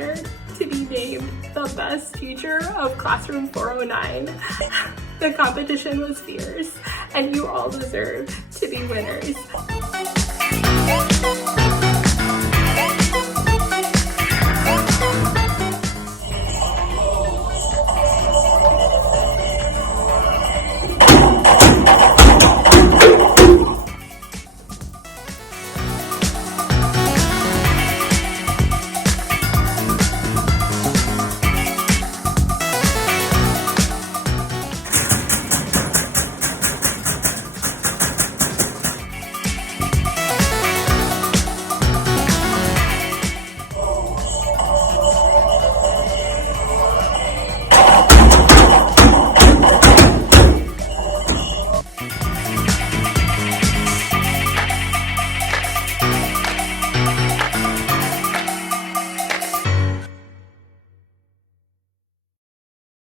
honored to be named the best teacher of Classroom 409. The competition was fierce, and you all deserve to be winners.